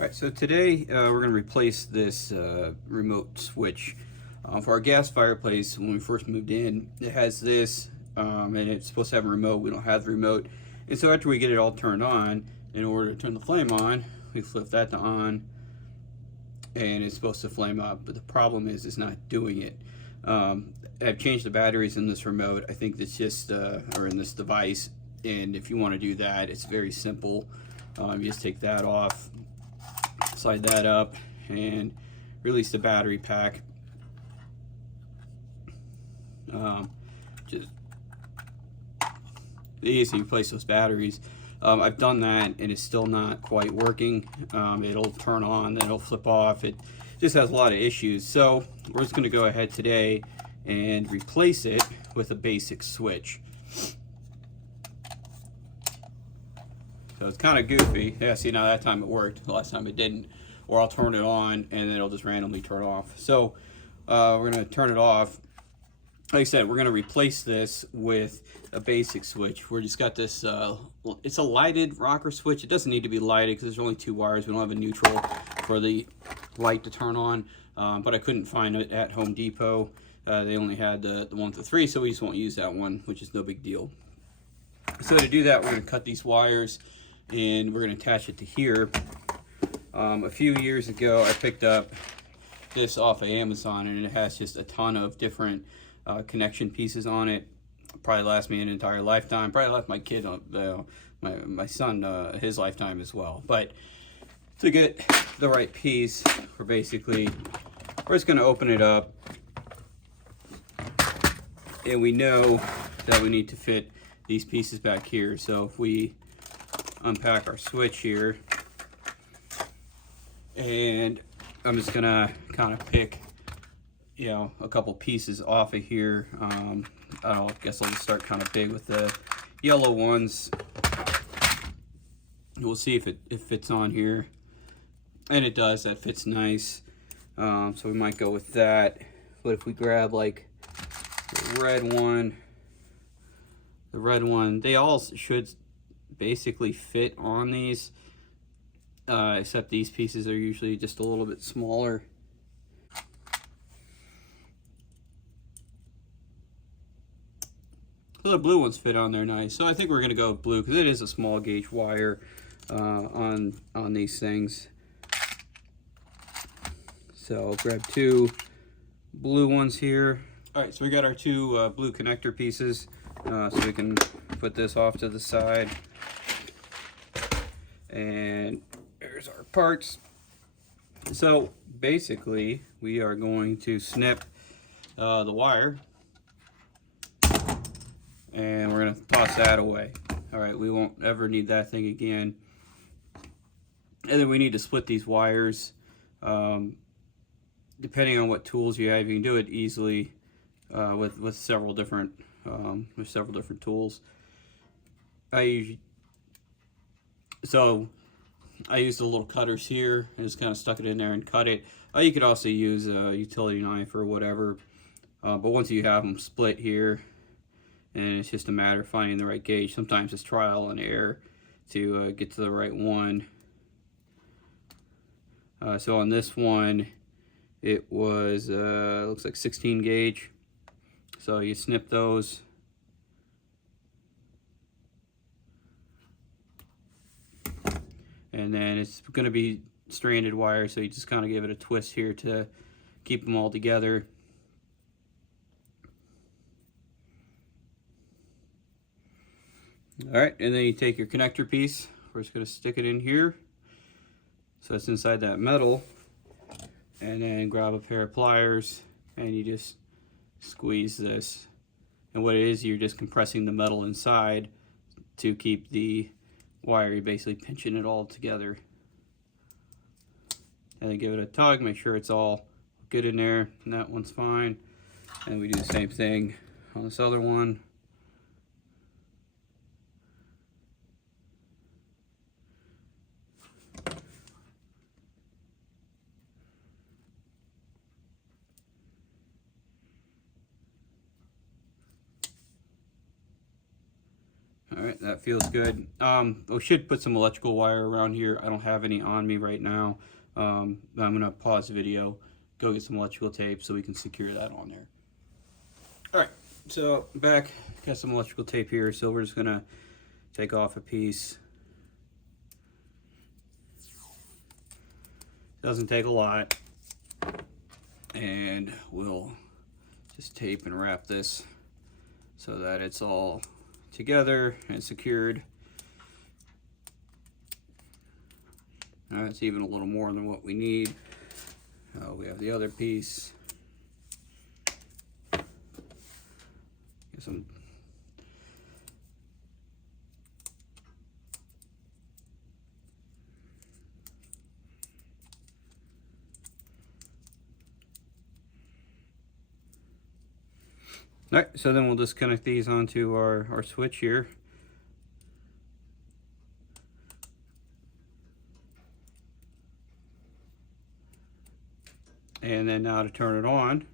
Alright, so today we're going to replace this remote switch. For our gas fireplace, when we first moved in, it has this, and it's supposed to have a remote. We don't have the remote. And so after we get it all turned on, in order to turn the flame on, we flip that to on, and it's supposed to flame up. But the problem is it's not doing it. I've changed the batteries in this remote. I think it's just, or in this device, and if you want to do that, it's very simple. You just take that off, slide that up, and release the battery pack. Just easy to replace those batteries. I've done that and it's still not quite working. It'll turn on, then it'll flip off. It just has a lot of issues. So we're just going to go ahead today and replace it with a basic switch. So it's kind of goofy. Yeah, see, now that time it worked. The last time it didn't. Or I'll turn it on and then it'll just randomly turn off. So we're going to turn it off. Like I said, we're going to replace this with a basic switch. We're just got this, it's a lighted rocker switch. It doesn't need to be lighted because there's only 2 wires. We don't have a neutral for the light to turn on. But I couldn't find it at Home Depot. They only had the 1 to 3, so we just won't use that one, which is no big deal. So to do that, we're going to cut these wires and we're going to attach it to here. A few years ago, I picked up this off of Amazon, and it has just a ton of different connection pieces on it. Probably last me an entire lifetime. Probably last my kid, my son, his lifetime as well. But to get the right piece, we're just going to open it up, and we know that we need to fit these pieces back here. So if we unpack our switch here, and I'm just gonna kind of pick, a couple pieces off of here. I guess I'll just start kind of big with the yellow ones. We'll see if it fits on here, and it does. That fits nice. So we might go with that. But if we grab like the red one, they all should basically fit on these, except these pieces are usually just a little bit smaller. So the blue ones fit on there nice. So I think we're gonna go with blue because it is a small gauge wire on these things. So I'll grab 2 blue ones here. All right, so we got our 2 blue connector pieces. So we can put this off to the side. And there's our parts. So basically, we are going to snip the wire, and we're going to toss that away. All right, we won't ever need that thing again. And then we need to split these wires. Depending on what tools you have, you can do it easily with several different tools. I used the little cutters here and just kind of stuck it in there and cut it. You could also use a utility knife or whatever. But once you have them split here, and it's just a matter of finding the right gauge. Sometimes it's trial and error to get to the right one. So on this one, it was looks like 16 gauge. So you snip those. And then it's going to be stranded wire, so you just kind of give it a twist here to keep them all together. All right, and then you take your connector piece. We're just going to stick it in here, so it's inside that metal, and then grab a pair of pliers, and you just squeeze this. And what it is, you're just compressing the metal inside to keep the wire. You're basically pinching it all together. And then give it a tug, make sure it's all good in there, and that one's fine. And we do the same thing on this other one. All right, that feels good. We should put some electrical wire around here. I don't have any on me right now. I'm gonna pause the video, go get some electrical tape so we can secure that on there. All right, so back, got some electrical tape here. So we're just gonna take off a piece. Doesn't take a lot. And we'll just tape and wrap this so that it's all together and secured. It's even a little more than what we need. We have the other piece. Get some. All right, so then we'll just connect these onto our switch here. And then now to turn it on,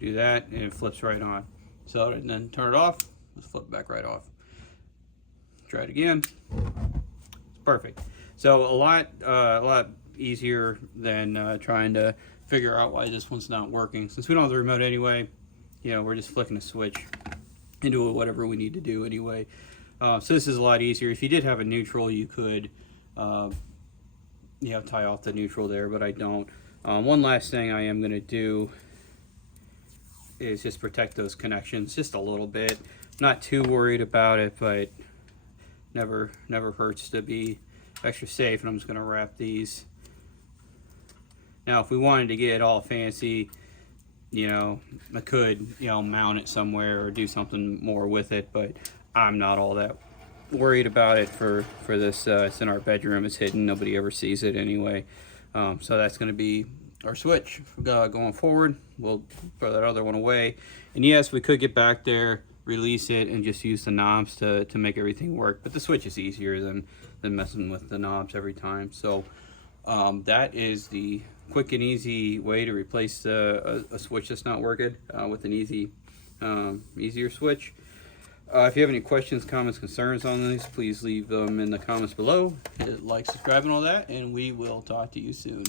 do that and it flips right on. So and then turn it off, let's flip back right off. Try it again. It's perfect. So a lot easier than trying to figure out why this one's not working. Since we don't have the remote anyway, we're just flicking a switch into whatever we need to do anyway. So this is a lot easier. If you did have a neutral, you could tie off the neutral there, but I don't. One last thing I am going to do is just protect those connections just a little bit. Not too worried about it, but never hurts to be extra safe. And I'm just going to wrap these. Now, if we wanted to get all fancy, I could, mount it somewhere or do something more with it, but I'm not all that worried about it for this. It's in our bedroom. It's hidden. Nobody ever sees it anyway. So that's going to be our switch going forward. We'll throw that other one away. And yes, we could get back there, release it, and just use the knobs to make everything work. But the switch is easier than messing with the knobs every time. So that is the quick and easy way to replace a switch that's not working with an easier switch. If you have any questions, comments, concerns on this, please leave them in the comments below. Hit like, subscribe, and all that, and we will talk to you soon.